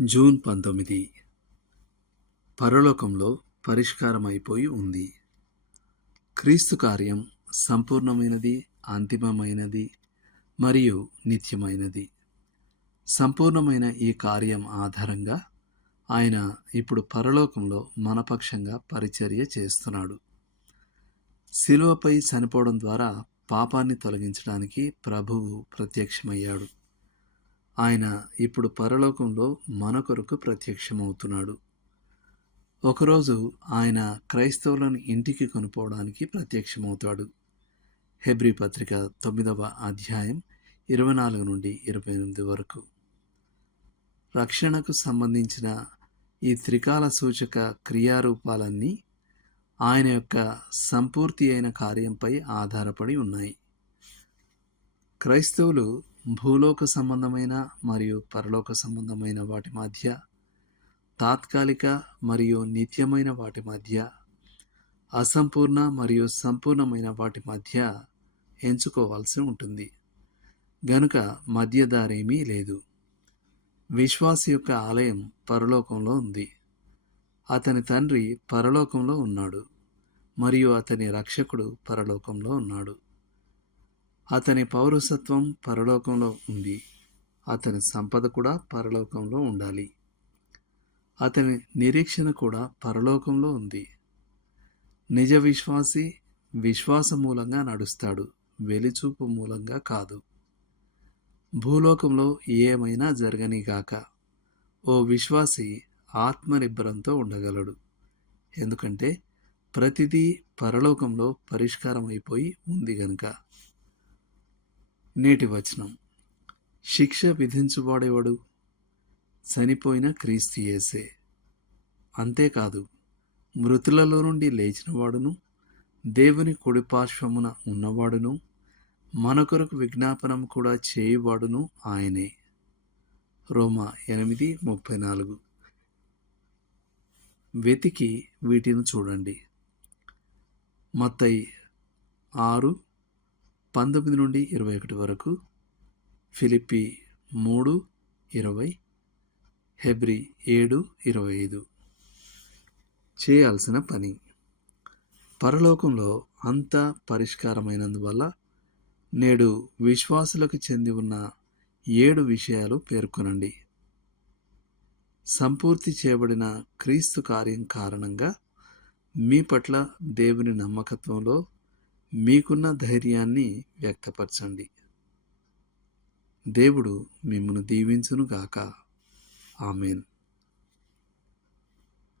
June పంతొమ్మిది. పరలోకంలో పరిష్కారమైపోయి ఉంది. క్రీస్తు కార్యం సంపూర్ణమైనది అంతిమమైనది మరియు నిత్యమైనది. సంపూర్ణమైన ఈ కార్యం ఆధారంగా ఆయన ఇప్పుడు పరలోకంలో మనపక్షంగా పరిచర్య చేస్తున్నాడు. శిలువపై చనిపోవడం ద్వారా పాపాన్ని తొలగించడానికి ప్రభువు ప్రత్యక్షమయ్యాడు. ఆయన ఇప్పుడు పరలోకంలో మన కొరకు ప్రత్యక్షమవుతున్నాడు. ఒకరోజు ఆయన క్రైస్తవులను ఇంటికి కొనుక్కోవడానికి ప్రత్యక్షమవుతాడు. హెబ్రి పత్రిక తొమ్మిదవ అధ్యాయం ఇరవై నాలుగు నుండి ఇరవై ఎనిమిది వరకు. రక్షణకు సంబంధించిన ఈ త్రికాల సూచక క్రియారూపాలన్నీ ఆయన యొక్క సంపూర్తి అయిన కార్యంపై ఆధారపడి ఉన్నాయి. క్రైస్తవులు భూలోక సంబంధమైన మరియు పరలోక సంబంధమైన వాటి మధ్య తాత్కాలిక మరియు నిత్యమైన వాటి మధ్య అసంపూర్ణ మరియు సంపూర్ణమైన వాటి మధ్య ఎంచుకోవాల్సి ఉంటుంది. గనుక మధ్యదారేమీ లేదు. విశ్వాస యొక్క ఆలయం పరలోకంలో ఉంది. అతని తండ్రి పరలోకంలో ఉన్నాడు మరియు అతని రక్షకుడు పరలోకంలో ఉన్నాడు. అతని పౌరసత్వం పరలోకంలో ఉంది. అతని సంపద కూడా పరలోకంలో ఉండాలి. అతని నిరీక్షణ కూడా పరలోకంలో ఉంది. నిజ విశ్వాసి విశ్వాస మూలంగా నడుస్తాడు. వెలిచూపు మూలంగా కాదు. భూలోకంలో ఏమైనా జరగనిగాక ఓ విశ్వాసి ఆత్మనిబ్బరంతో ఉండగలడు. ఎందుకంటే ప్రతిదీ పరలోకంలో పరిష్కారం అయిపోయి ఉంది గనుక. నేటి వచనం. శిక్ష విధించువాడేవాడు? చనిపోయిన క్రీస్తు యేసే. అంతేకాదు మృతులలో నుండి లేచినవాడును దేవుని కుడిపార్శ్వమున ఉన్నవాడును మన కొరకు విజ్ఞాపనం కూడా చేయువాడును ఆయనే. రోమా ఎనిమిది ముప్పై నాలుగు. వెతికి వీటిని చూడండి. మత్తయి ఆరు పంతొమ్మిది నుండి ఇరవై ఒకటి వరకు ఫిలిప్పి మూడు ఇరవై హెబ్రి ఏడు ఇరవై ఐదు. చేయాల్సిన పని. పరలోకంలో అంతా పరిష్కారమైనందువల్ల నేడు విశ్వాసులకు చెంది ఉన్న ఏడు విషయాలు పేర్కొనండి. సంపూర్తి చేయబడిన క్రీస్తు కార్యం కారణంగా మీ పట్ల దేవుని నమ్మకత్వంలో మీకున్న ధైర్యాన్ని వ్యక్తపరచండి. దేవుడు మిమ్మను దీవించునుగాక. ఆమెన్.